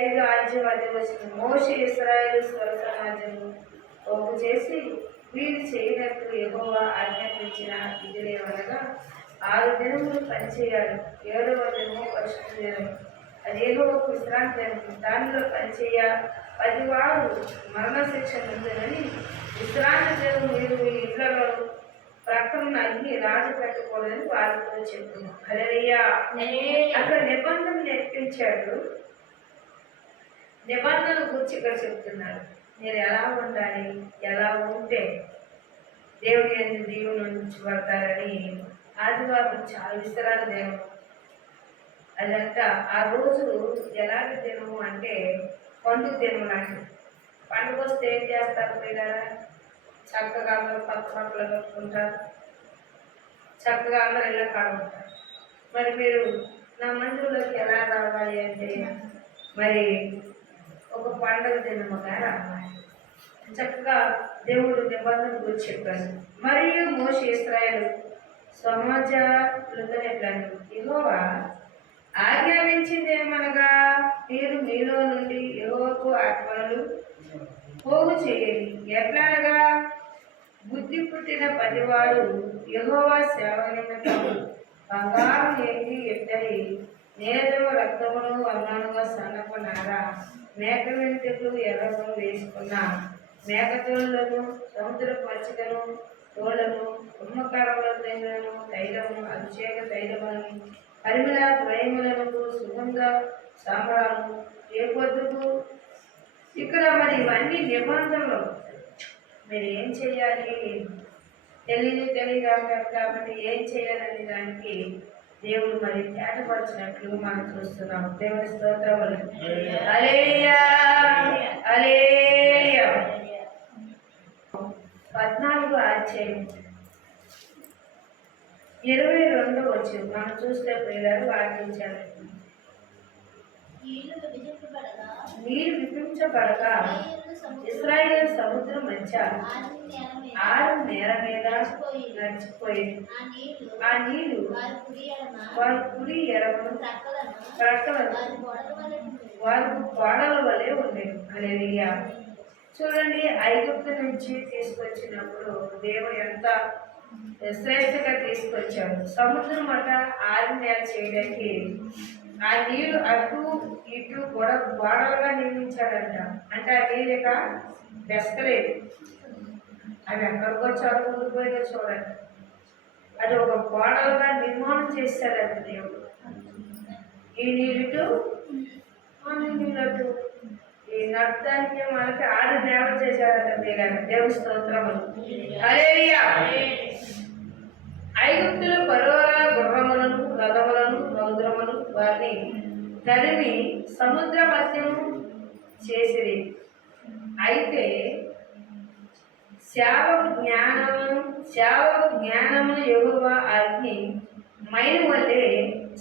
5 వచ్చిన మోషే ఇశ్రాయేలు స్వర సమాజము పోగు చేసి వీరు చేయనట్లు యెహోవా ఆజ్ఞాపించిన విధులేమనగా 6 దినములు పనిచేయాలి. 7వ దినము పరిశుద్ధ దినం, అది యెహోవాకు విశ్రాంతి దినం. దానిలో పనిచేయ 10 వారు మరణశిక్ష ఉందని విశ్రాంతి దినం మీరు మీ ఇళ్లలో ప్రక్కన అగ్ని రాజు పెట్టకూడదని వారితో చెప్తున్నాం. హల్లెలూయా. అక్కడ నిబంధన నేర్పించాడు. నిబంధన గురించి ఇక్కడ చెప్తున్నారు. మీరు ఎలా ఉండాలి, ఎలా ఉంటే దేవుని ఎందుకు దీవుని ఉంచబడతారని. ఆదివారం చాలా విశ్రాంతి దినం. అదంతా ఆ రోజు ఎలాంటి దినము అంటే పండుగ దినం లాంటిది. పండుగ వస్తే ఏం చేస్తారు పిల్లరా? చక్కగా అందరూ పక్క పక్కలు కట్టుకుంటారు, చక్కగా అందరూ ఇలా కాడుకుంటారు. మరి మీరు నా మందిరంలోకి ఎలా రావాలి అంటే మరి ఒక పండుగ దినముగా రావాలి. చక్కగా దేవుడు నిబంధన గురించి చెప్పారు. మరియు మోషే ఇశ్రాయేలు సమాజాలుగా యెహోవా ఆజ్ఞాపించిందేమనగా మీరు మీలో నుండి యెహోవాకు ఆత్మలు పోగు చేయాలి. ఎట్లా అనగా బుద్ధి పుట్టిన 10 వారు యెహోవా సేవ నిమిత్తం బంగారు ఏంటి ఎట్టని నేదము రక్తమును అన్నానుగా సన్నపు నార మేక వెంట్రుకలు ఎర్రను వేసుకున్న మేకతోళ్లను సముద్రపు మచ్చికను తోళ్లను ఉమ్మకారములను తైలము అభిషేక తైలములను పరిమళ ద్వయములకు సుగంధ సాంబ్రాలను ఏ పొద్దుకు. ఇక్కడ మరి ఇవన్నీ నిబంధనలు. మీరు ఏం చేయాలి తెలియదు కాబట్టి ఏం చేయాలని దానికి దేవుడు మరి తేటపరిచినట్లు మనం చూస్తున్నాం. దేవుని స్తోత్రములు. హల్లెలూయా, హల్లెలూయా. 14వ అధ్యాయం 22వ వచనం మనం చూస్తే పిల్లలు వాటించారు. నీరు విపించబడక ఇశ్రాయేలు సముద్రం మధ్య 6 నేల మీద నడిచిపోయింది. ఆ నీళ్లు వారి కుడి ఎడమను ప్రక్కలను వారి గోడల వలె ఉండేవి. హల్లెలూయా. చూడండి, ఐగుప్తు నుంచి తీసుకొచ్చినప్పుడు దేవుడు ఎంత శ్రేష్టంగా తీసుకొచ్చాడు. సముద్రం అట 6 నేల చేయడానికి ఆ నీళ్లు అటు ఇటు గోడలుగా నిర్మించాడంట. అంటే ఆ నీళ్ళు ఇక బెసకలేదు. అవి ఎక్కడికో చదువుకుపోయినా చూడండి. అది ఒక గోడలుగా నిర్మాణం చేశాడంట దేవుడు. ఈ నీళ్ళు నీళ్ళటు ఈ నడటానికి మనకి 6 నేల చేశాడంట దేవుని స్తోత్రములు. హల్లెలూయా. ఐగుప్తులు ఫరోల గుర్రములను రథములను రౌద్రమును వారిని తరిమి సముద్ర మధ్యము చేసిరి. అయితే సేవకు జ్ఞానమును యెహోవా అగ్ని మైను వల్లే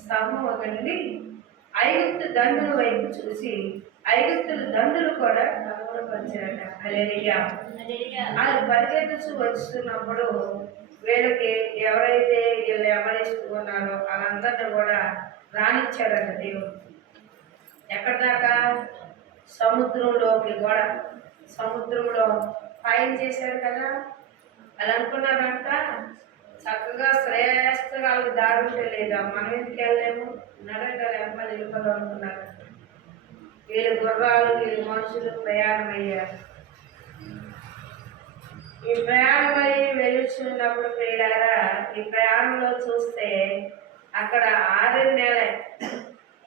స్తంభమగండి ఐగుప్తు దండుల వైపు చూసి ఐగుప్తుల దండులు కూడా కనుగొనపరిచారట. హల్లెలూయా. అది పరిగెత్తుచు వస్తున్నప్పుడు వీళ్ళకి ఎవరైతే వీళ్ళు ఎమరిస్తూ ఉన్నారో వాళ్ళందరినీ కూడా రానిచ్చాడట దేవుడు. ఎక్కడి దాకా? సముద్రంలోకి కూడా. సముద్రంలో పైన చేశాడు కదా. అది అనుకున్నారంట చక్కగా శ్రేష్టంగా వాళ్ళకి దారి ఉంటే లేదా మనం ఎందుకు వెళ్ళలేము, నడటాలు ఎంపలు వెళ్ళిపోదాం అనుకున్నారు. వీళ్ళు గుర్రాలు వీళ్ళు మనుషులు ప్రయాణం అయ్యారు. ఈ ప్రయాణమై వెలుచున్నప్పుడు పిల్లారా, ఈ ప్రయాణంలో చూస్తే అక్కడ 6 నెలలే,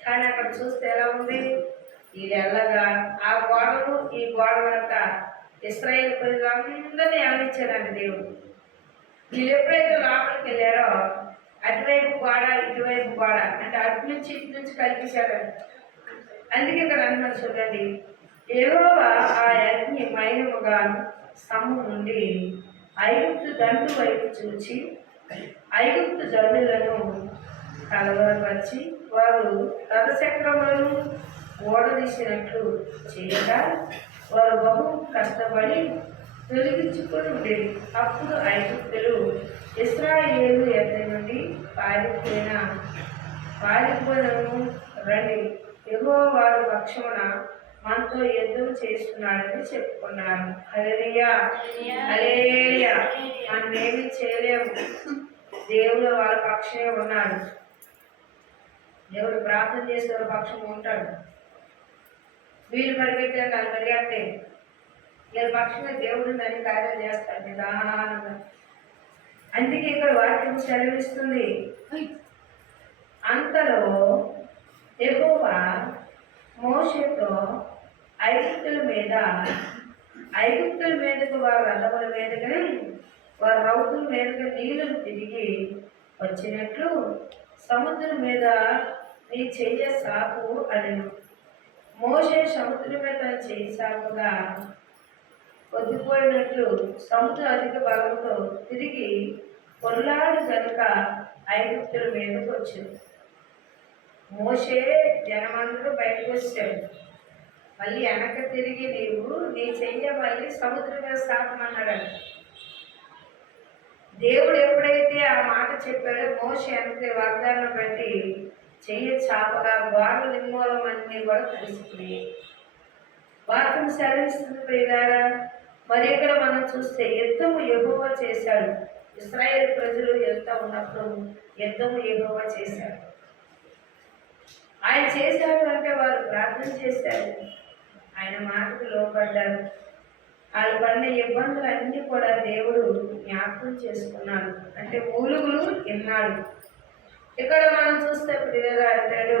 కానీ అక్కడ చూస్తే ఎలా ఉంది? వీళ్ళు వెళ్ళగా ఆ గోడలు ఈ గోడలంతా ఇశ్రాయేలు ప్రజలందరినీ వెళ్ళనిచ్చారండి దేవుడు. వీళ్ళు ఎప్పుడైతే లోపలికి వెళ్ళారో అటువైపు గోడ ఇటువైపు గోడ అంటే అటు నుంచి ఇటు నుంచి కల్పించారండి. అందుకే ఇక్కడ అన్నారు చూడండి, యెహోవా ఆ అగ్ని మైనముగా స్తంభం నుండి ఐగుప్తు దండు వైపు చూచి ఐగుప్తు దండులను కలవరపరిచి వారు రథచక్రములను ఓడదీసినట్లు చేయగా వారు బహు కష్టపడి తొలగించుకొని ఉండేది. అప్పుడు ఐగుప్తులు ఇశ్రాయేలు ఎద్దరి నుండి పారిపోయినను రండి యెహోవా వారి పక్షమున మనతో యుద్ధం చేస్తున్నాడని చెప్పుకున్నాను. హల్లెలూయా, హల్లెలూయా. మనం ఏమీ చేయలేము, దేవుడు వాళ్ళ పక్షమే ఉన్నాడు. దేవుడు ప్రార్థన చేసే వాళ్ళ పక్షం ఉంటాడు. వీళ్ళు పరిగెత్తే వాళ్ళు పరిగెత్తే వీళ్ళ పక్షంగా దేవుడు దాన్ని కార్యం చేస్తాడు నిదానంగా. అందుకే ఇక్కడ వాక్యం సెలవిస్తుంది, అంతలో యెహోవా మోషేతో ఐగుప్తుల మీదకు వారి రథముల మీదకి వారి రౌతుల మీదకి నీళ్లు తిరిగి వచ్చినట్లు సముద్రం మీద నీ చెయ్య సాకు అనెను. మోషే సముద్రం మీద తన చెయ్యి సాకుగా పొద్దుపోయినట్లు సముద్రం అధిక బలంతో తిరిగి పొల్లాడు గనుక ఐగుప్తుల మీదకు వచ్చింది. మోషే జనమందరూ బయటకు వచ్చాడు. మళ్ళీ వెనక తిరిగి నీ చెయ్య మళ్ళీ సముద్రం మీద సాకమన్నాడు. దేవుడు ఎప్పుడైతే ఆ మాట చెప్పాడో మోషే వెనక వాగ్దానం బట్టి చెయ్యి చాపగా గోడల నిర్మూలం అన్నీ కూడా తెలిసిపోయి వాక్యం సెలవిస్తుంది ప్రియులారా. మరి ఇక్కడ మనం చూస్తే యుద్ధము యెహోవా చేశాడు. ఇశ్రాయేలు ప్రజలు వెళ్తా ఉన్నప్పుడు యుద్ధము యెహోవా చేశాడు. ఆయన చేశాడు అంటే వారు ప్రార్థన చేశారు, ఆయన మాటకు లోపడ్డారు. వాళ్ళు పడిన ఇబ్బందులు అన్నీ కూడా దేవుడు జ్ఞాపకం చేసుకున్నాడు, అంటే మూలుగులు విన్నాడు. ఇక్కడ మనం చూస్తే ప్రియులారా అంటాడు,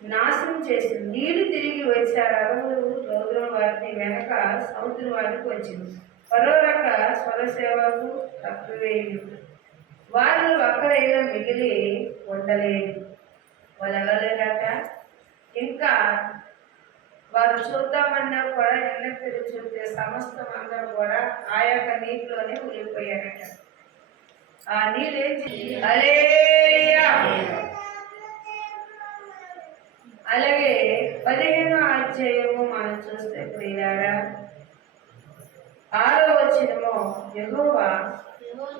నాశనం చేసి నీళ్లు తిరిగి వచ్చారు. రథములు రోజుల వారిని వెనక సముద్రం వారికి వచ్చింది. మరో రక స్వరసేవకు తక్కువేది. వాళ్ళు ఒక్కరైనా మిగిలి ఉండలేదు. వాళ్ళు వెళ్ళలేదట. ఇంకా వారు చూద్దామన్నా కూడా వెనక్కి తిరిగి చూస్తే సమస్తం అందరూ కూడా ఆ యొక్క నీటిలోనే ఉలిగిపోయారట. ఆ నీళ్ళు ఏం చేయాలి? అలాగే 15వ అధ్యాయము మనం చూస్తే ప్రియులారా 6వ వచనము, యెహోవా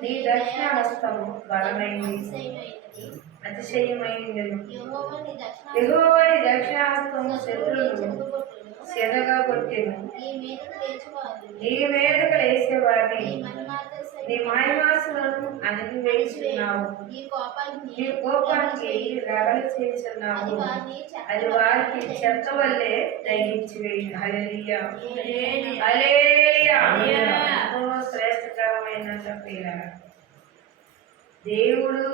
నీ దక్షిణ హస్తము బలమైంది అతిశయమైంది. యెహోవా నీ దక్షిణ హస్తము శత్రువులను చెదగా కొట్టెను. నీ మీదకు లేచేవాడిని నీ మాయమాసులను అణిగివేయుచున్నావు. నీ కోపానికి రగలు చేస్తున్నావు. అది వారికి చెత్త వల్లే దహించి వేయు. హల్లెలూయా, హల్లెలూయా. ఎంతో శ్రేష్టకరమైన పిల్లలు దేవుడు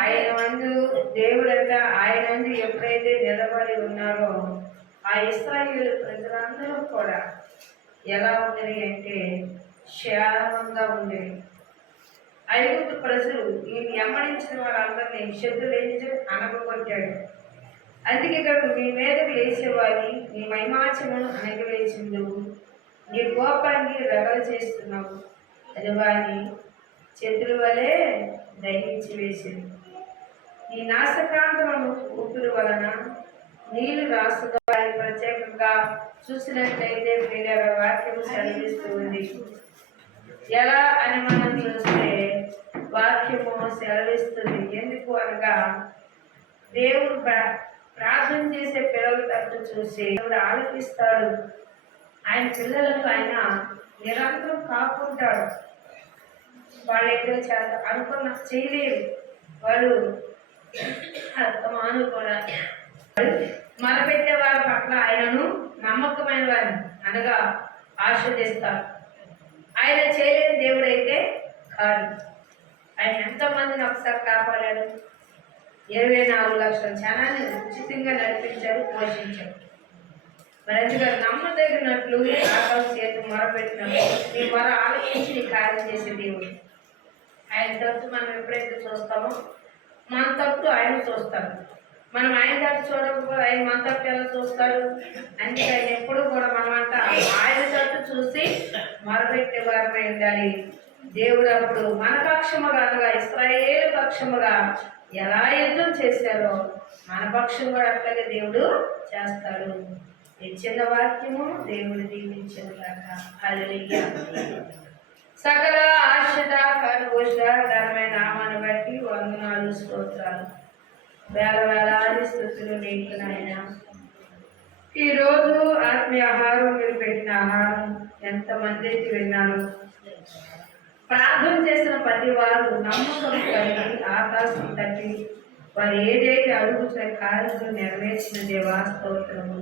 ఆయన మందు దేవుడంట ఆయన మందు ఎప్పుడైతే నిలబడి ఉన్నారో ఆ ఇశ్రాయేలు ప్రజలందరూ కూడా ఎలా ఉండేది అంటే క్షేమంగా ఉండేది. ఐగుప్తు ప్రజలు ఈయన ఎమ్మడించిన వాళ్ళందరినీ శత్రులు ఏం అనగొట్టాడు. అందుకే ఇక్కడ నీ మీదకు లేచేవాడిని నీ మైమాచమును అనగవేసిందువు. నీ కోపాన్ని రగలు చేస్తున్నావు. అది వారిని చేతుల వలె దహించి వేసింది. ఈ నాశకాంతమును ఊపిరి వలన నీళ్లు రాసుగా ప్రత్యేకంగా చూసినట్లయితే ప్రియుల వాక్యం సెలవిస్తూ ఉంది. ఎలా అని మనం చూస్తే వాక్యము సెలవిస్తుంది. ఎందుకు అనగా దేవుడు ప్రార్థన చేసే పిల్లల తట్టు చూసి దేవుడు ఆలోచిస్తాడు. ఆయన పిల్లలకు ఆయన నిరంతరం కాకుంటాడు. వాళ్ళు ఏదో అనుకున్న చేయలేరు. వాళ్ళు అర్థమాను కూడా మొదలుపెట్టే వారి పట్ల ఆయనను నమ్మకమైన వారిని అనగా ఆశ్రదిస్తారు. ఆయన చేయలేని దేవుడు అయితే కాదు. ఆయన ఎంతమందిని ఒకసారి కాపాడాడు. 24 లక్షల జనాన్ని ఉచితంగా నడిపించారు, పోషించారు. మరి ఎందుకంటే నమ్మదగినట్లు ఆకాశ చేతి మొరపెట్టినప్పుడు నీ మొర ఆలోచించి నీ కార్యం చేసే దేవుడు. ఆయన తప్పు మనం ఎప్పుడైతే చూస్తామో మన తప్పు ఆయన చూస్తాడు. మనం ఆయన తప్పు చూడకపోతే ఆయన మన తప్పు ఎలా చూస్తాడు? అంటే ఆయన ఎప్పుడు కూడా మనమంతా ఆయన తప్పు చూసి మొరపెట్టే వారమై ఉండాలి. దేవుడు అప్పుడు మన పక్షముగా అనగా ఇశ్రాయేలు పక్షముగా ఎలా యుద్ధం చేశారో మన పక్షం కూడా అట్లాగే దేవుడు చేస్తాడు. ఇచ్చిన వాక్యము దేవుడు దీవించిన కాక. హల్లెలూయా. సకల ఆశ్రిత కనుగోష ధనమైన నామాన్ని బట్టి వందనాలు స్తోత్రాలు. వేల వేలాది స్థుతులు నీకు నాయన. ఈరోజు ఆత్మీయ ఆహారం మీరు పెట్టిన ఆహారం ఎంతమంది అయితే విన్నారు. ప్రార్థన చేసిన ప్రతి వారు నమ్మకం కలిగి ఆకాశం తట్టి వారు ఏదైతే అడుగుతున్న కార్యం నెరవేర్చిన దేవా స్తోత్రము.